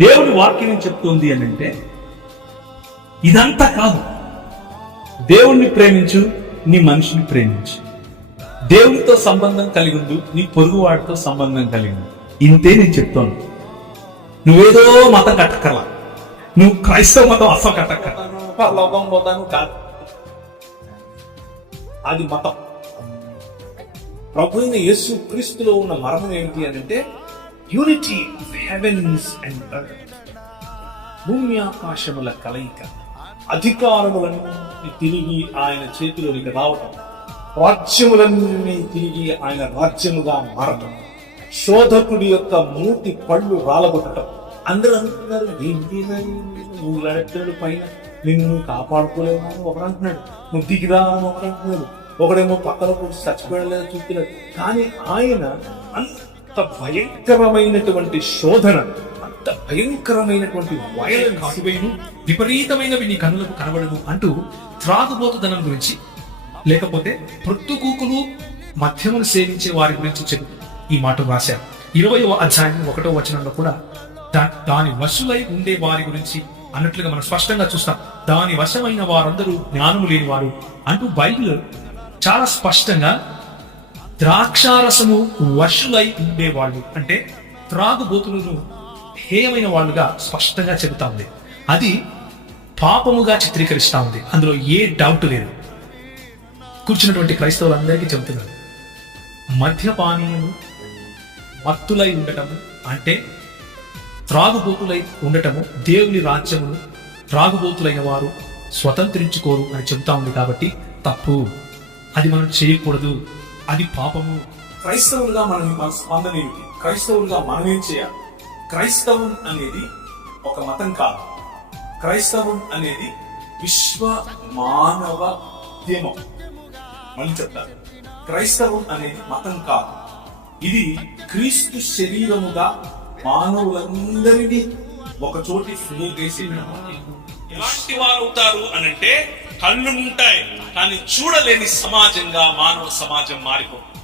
దేవుని వాక్యం ఏం చెప్తుంది అని అంటే, ఇదంతా కాదు. దేవుణ్ణి ప్రేమించు, నీ మనిషిని ప్రేమించు. దేవునితో సంబంధం కలిగి ఉండు, నీ పొరుగువాడితో సంబంధం కలిగి ఉండు. ఇంతే నేను చెప్తాను. నువ్వేదో మతం కట్టక్కర్లా, నువ్వు క్రైస్తవ మతం అసలు కట్టక్కర్లా. లోకం పోతాను కాదు, అది మతం. ప్రభు అయిన యేసు క్రీస్తులో ఉన్న మర్మం ఏమిటి అని అంటే, unity of heavens and earth, భూమి ఆకాశముల కలయిక. అధికారములన్నీ తిరిగి ఆయన చేతిలోనికి రావటం, రాజ్యములన్నీ తిరిగి ఆయన రాజ్యముగా మారటం, శోధకుడి యొక్క మూతి పళ్ళు రాలగొట్టడం. అందరూ అనుకుంటున్నారు, ఏంటి నువ్వు లడతాడు పైన, నిన్ను నువ్వు కాపాడుకోలేవు అని ఒకడు అంటున్నాడు, నువ్వు దిగిరా అని ఒకడు అంటున్నాడు, ఒకడేమో పక్కన కూడా చచ్చిపోయలేదు చూస్తున్నాడు. కానీ ఆయన అంత భయంకరమైనటువంటి శోధన, అంత భయంకరమైనటువంటి వైలెన్స్, విపరీతమైనవి నీ కన్నులకు కనబడదు అంటూ త్రాగుబోతుదనం గురించి, లేకపోతే ప్రొద్దుకూకులు మద్యమును సేవించే వారి గురించి చెప్పి ఈ మాట రాశారు. 20వ అధ్యాయం 1వ వచనంలో కూడా దాని వశులై ఉండే వారి గురించి అన్నట్లుగా మనం స్పష్టంగా చూస్తాం. దాని వశమైన వారందరూ జ్ఞానము లేని వారు అంటూ బైబిల్ చాలా స్పష్టంగా ద్రాక్షారసము వశులై ఉండేవాళ్ళు అంటే త్రాగుబోతులను హేయమైన వాళ్ళుగా స్పష్టంగా చెబుతా ఉంది. అది పాపముగా చిత్రీకరిస్తా ఉంది, అందులో ఏ డౌట్ లేదు. కూర్చున్నటువంటి క్రైస్తవులందరికీ చెబుతున్నారు, మద్యపానీయము మత్తులై ఉండటము అంటే త్రాగుబోతులై ఉండటము, దేవుని రాజ్యమును త్రాగుబోతులైన వారు స్వతంత్రించుకోరు అని చెబుతా ఉంది. కాబట్టి తప్పు, అది మనం చేయకూడదు, అది పాపము. క్రైస్తవులుగా మన స్పందన ఏమిటి? క్రైస్తవులుగా మనం ఏం చేయాలి? క్రైస్తవం అనేది ఒక మతం కాదు. క్రైస్తవం అనేది విశ్వ మానవ ఉద్యమం. మళ్ళీ చెప్తారు, క్రైస్తవం అనేది మతం కాదు, ఇది క్రీస్తు శరీరముగా మానవులందరినీ ఒక చోటి వేసి. ఎలాంటి వారు అవుతారు అని అంటే, కళ్ళు ఉంటాయి కానీ చూడలేని సమాజంగా మానవ సమాజం మారిపోతుంది.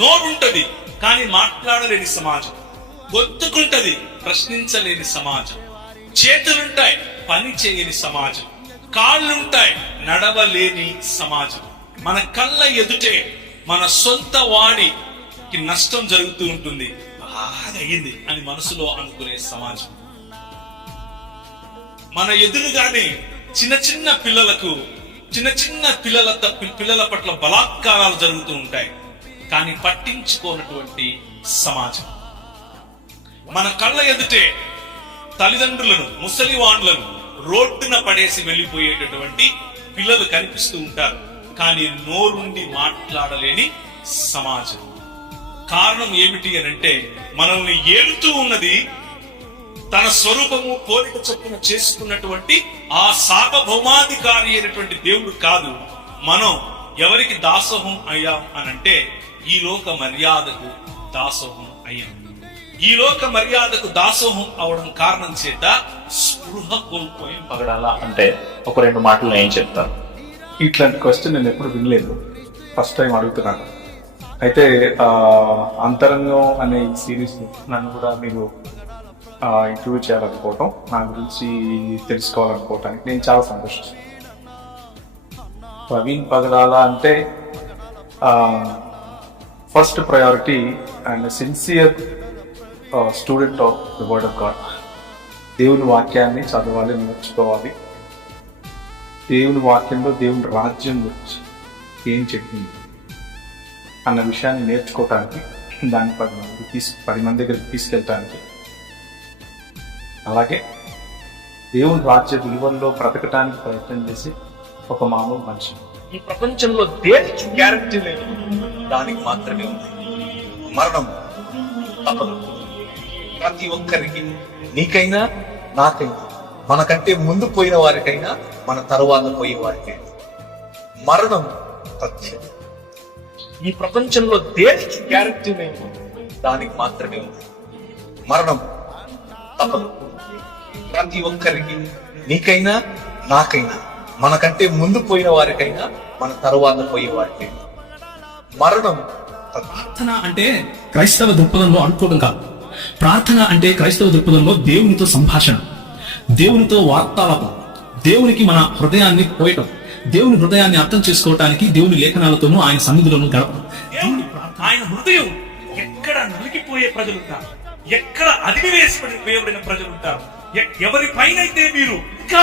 నోరుంటది కానీ మాట్లాడలేని సమాజం, గొంతుకుంటది ప్రశ్నించలేని సమాజం, చేతులుంటాయి పని చేయని సమాజం, కాళ్ళుంటాయి నడవలేని సమాజం. మన కళ్ళ ఎదుటే మన సొంత వాడికి నష్టం జరుగుతూ ఉంటుంది, అయింది అని మనసులో అనుకునే సమాజం. మన ఎదురుగానే చిన్న చిన్న పిల్లల పట్ల బలాత్కారాలు జరుగుతూ ఉంటాయి, కానీ పట్టించుకోనటువంటి సమాజం. మన కళ్ళ ఎదుటే తల్లిదండ్రులను, ముసలివాండ్లను రోడ్డున పడేసి వెళ్ళిపోయేటటువంటి పిల్లలు కనిపిస్తూ ఉంటారు, కానీ నోరుండి మాట్లాడలేని సమాజం. కారణం ఏమిటి అని అంటే, మనల్ని ఏలుతూ ఉన్నది తన స్వరూపము పోలిక చొప్పున చేసుకున్నటువంటి ఆ సార్వభౌమాధికారి అయినటువంటి దేవుడు కాదు. మనం ఎవరికి దాసోహం అయ్యాం అనంటే, ఈ లోక మర్యాదకు దాసోహం అయ్యాం. ఈ లోక మర్యాదకు దాసోహం అవడం కారణం చేత స్పృహ కోల్పోయి పగడాలా అంటే ఒక 2 మాటలు ఏం చెప్తారు? ఇట్లాంటి క్వశ్చన్ నేను ఎప్పుడు వినలేదు, ఫస్ట్ టైం అడుగుతున్నాను. అయితే అంతరంగం అనే ఈ సిరీస్ నన్ను కూడా మీరు ఇంటర్వ్యూ చేయాలనుకోవటం, నా గురించి తెలుసుకోవాలనుకోవటానికి నేను చాలా సంతోషిస్తాను. ప్రవీణ్ పగడాల అంటే first priority and sincere student of the word of God. దేవుని వాక్యాన్ని చదవాలి, నేర్చుకోవాలి. దేవుని వాక్యంలో దేవుని రాజ్యం గురించి ఏం చెప్పింది అన్న విషయాన్ని నేర్చుకోవటానికి, దాన్ని 10 మంది దగ్గరికి తీసుకెళ్ళటానికి, అలాగే దేవుని రాజ్య విలువల్లో బ్రతకటానికి ప్రయత్నం చేసి ఒక మామూలు మనిషి. ఈ ప్రపంచంలో దేనికి గ్యారంటీ లేదు, దానికి మాత్రమే ఉంది, మరణం తప్పదు. ప్రతి ఒక్కరికి, నీకైనా నాకైనా, మనకంటే ముందు పోయిన వారికైనా, మన తరువాత పోయే వారికైనా మరణం తథ్యం. ఈ ప్రపంచంలో దేనికి గ్యారంటీ లేదు, దానికి మాత్రమే ఉంది, మరణం తప్పదు. ప్రతి ఒక్కరికి, నీకైనా నాకైనా, మనకంటే ముందు పోయిన వారికైనా, మన తరువాత పోయే వారికైనా మరణం. ప్రార్థన అంటే క్రైస్తవ దృక్పథంలో అనుకోవడం కాదు, ప్రార్థన అంటే క్రైస్తవ దృక్పథంలో దేవునితో సంభాషణ, దేవునితో వార్తాలాపం, దేవునికి మన హృదయాన్ని పోయటం, దేవుని హృదయాన్ని అర్థం చేసుకోవటానికి దేవుని లేఖనాలతోనూ ఆయన సన్నిధిలోనూ గడపడం. ఆయన హృదయం ఎక్కడ నలిగిపోయే ప్రజలుంటారు, ఎక్కడ అధివేయబడిన ప్రజలుంటారు, ఎవరి పైనైతే మీరు ఇంకా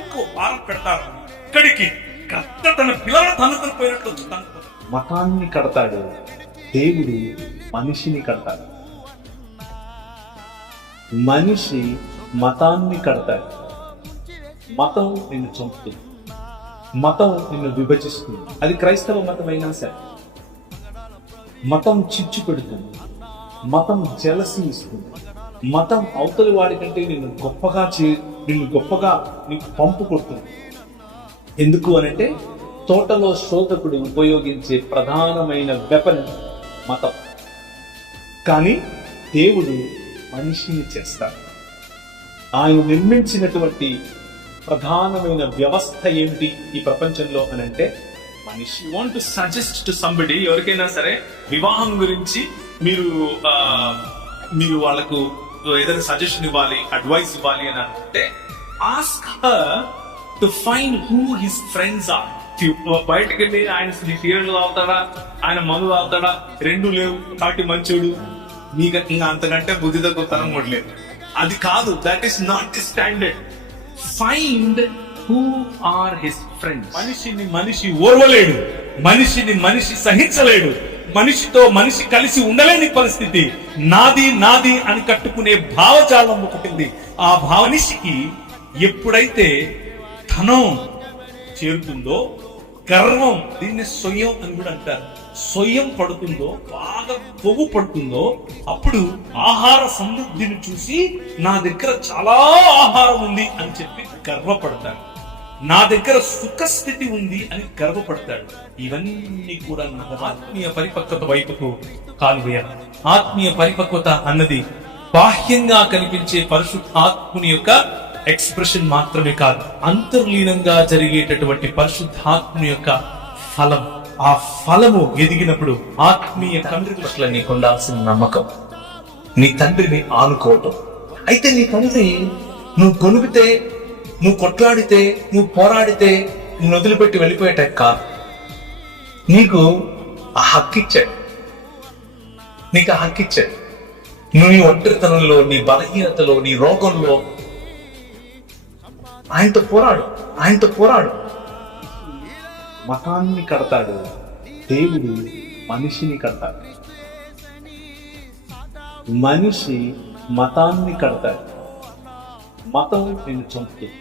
ఎక్కువ భారం పెడతారు, ఇక్కడికి కర్త తన పిల్లల తనుకొని పోయినట్లు తనుకుంటారు. మతాన్ని కడతాడు దేవుడు, మనిషిని కడతాడు. మనిషి మతాన్ని కడతాడు. మతం నిన్ను చంపుతుంది, మతం నిన్ను విభజిస్తుంది. అది క్రైస్తవ మతమైనా సరే. మతం చిచ్చు పెడుతుంది, మతం జలసి ఇస్తుంది, మతం అవతలి వాడి కంటే నిన్ను గొప్పగా నీకు పంపు కొడుతుంది. ఎందుకు అనంటే తోటలో శోధకుడు ఉపయోగించే ప్రధానమైన వెపన్ మతం. కానీ దేవుడు మనిషిని చేస్తాడు. ఆయన నిర్మించినటువంటి ప్రధానమైన వ్యవస్థ ఏమిటి ఈ ప్రపంచంలో అని అంటే మనిషి. Want to suggest to somebody, ఎవరికైనా సరే వివాహం గురించి మీరు వాళ్ళకు ఏదైనా సజెషన్ ఇవ్వాలి, అడ్వైస్ ఇవ్వాలి అని అంటే ask her to find who his friends are. బయటకు వెళ్ళి ఆయన సీరియల్ తాగుతాడా, ఆయన మందు తాగుతాడా, రెండు లేవు కాబట్టి మంచోడు, మీకు ఇంకా అంతకంటే బుద్ధి తక్కువతనం కూడా లేదు. అది కాదు, that is not the standard. Find who are his friends. మనిషిని మనిషి ఓర్వలేడు, మనిషిని మనిషి సహించలేడు, మనిషితో మనిషి కలిసి ఉండలేని పరిస్థితి. నాది నాది అని కట్టుకునే భావజాలం పుట్టింది. ఆ మనిషికి ఎప్పుడైతే ధనం చేరుతుందో, గర్వం, దీన్ని స్వయం అని కూడా అంటారు, స్వయం పడుతుందో, బాగా పొగు పడుతుందో, అప్పుడు ఆహార సమృద్ధిని చూసి నా దగ్గర చాలా ఆహారం ఉంది అని చెప్పి గర్వపడతాడు, నా దగ్గర సుఖస్థితి ఉంది అని గర్వపడతాడు. ఇవన్నీ కూడా ఆత్మీయ పరిపక్వత వైపుకు కాలువేయాలి. ఆత్మీయ పరిపక్వత అన్నది బాహ్యంగా కనిపించే పరిశుద్ధాత్ముని యొక్క ఎక్స్ప్రెషన్ మాత్రమే కాదు, అంతర్లీనంగా జరిగేటటువంటి పరిశుద్ధాత్ముని యొక్క ఫలం. ఆ ఫలము ఎదిగినప్పుడు ఆత్మీయ తండ్రి పట్ల నీకు ఉండాల్సిన నమ్మకం, నీ తండ్రిని ఆనుకోవటం. అయితే నీ తండ్రి నువ్వు గొనుగితే, నువ్వు కొట్లాడితే, నువ్వు పోరాడితే నువ్వు వదిలిపెట్టి వెళ్ళిపోయేట కాదు. నీకు ఆ హక్కిచ్చాడు, నీకు ఆ హక్కిచ్చాడు. నువ్వు నీ ఒంటరితనంలో, నీ బలహీనతలో, నీ రోగంలో ఆయనతో పోరాడు. మతాన్ని కడతాడు దేవుడు, మనిషిని కడతాడు. మనిషి మతాన్ని కడతాడు. మతం నిన్ను చంపుతుంది,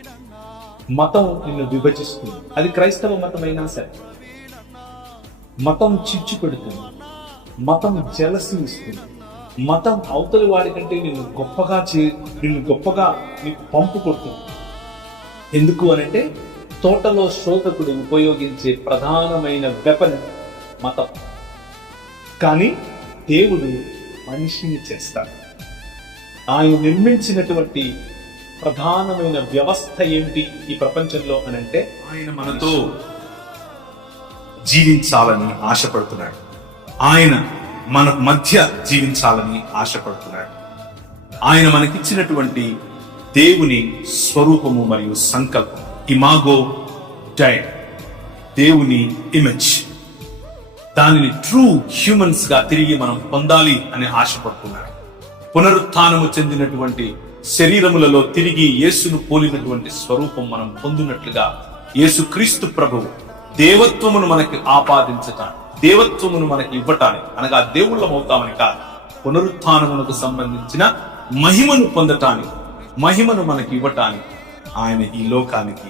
మతం నిన్ను విభజిస్తుంది. అది క్రైస్తవ మతమైనా సరే. మతం చిచ్చు పెడుతుంది, మతం జలసి ఇస్తుంది, మతం అవతలి వాడి కంటే నిన్ను గొప్పగా నీకు పంపు కొడుతుంది. ఎందుకు అనంటే తోటలో శోధకుడు ఉపయోగించే ప్రధానమైన వెపన్ మతం. కానీ దేవుడు మనిషిని చేస్తాడు. ఆయన నిర్మించినటువంటి ప్రధానమైన వ్యవస్థ ఏమిటి ఈ ప్రపంచంలో అనంటే ఆయన మనతో జీవించాలని ఆశపడుతున్నాడు, ఆయన మన మధ్య జీవించాలని ఆశపడుతున్నాడు. ఆయన మనకిచ్చినటువంటి దేవుని స్వరూపము మరియు సంకల్పం, ఇమాగో డై, దేవుని ఇమేజ్, దానిని ట్రూ హ్యూమన్స్ గా తిరిగి మనం పొందాలి అని ఆశపడుతున్నాడు. పునరుత్థానము చెందినటువంటి శరీరములలో తిరిగి యేసును పోలినటువంటి స్వరూపం మనం పొందినట్లుగా యేసుక్రీస్తు ప్రభువు దేవత్వమును మనకి ఆపాదించటానికి, దేవత్వమును మనకి ఇవ్వటానికి, అనగా దేవుళ్ళం అవుతామని కాదు, పునరుత్థానమునకు సంబంధించిన మహిమను పొందటానికి, మహిమను మనకి ఇవ్వటానికి ఆయన ఈ లోకానికి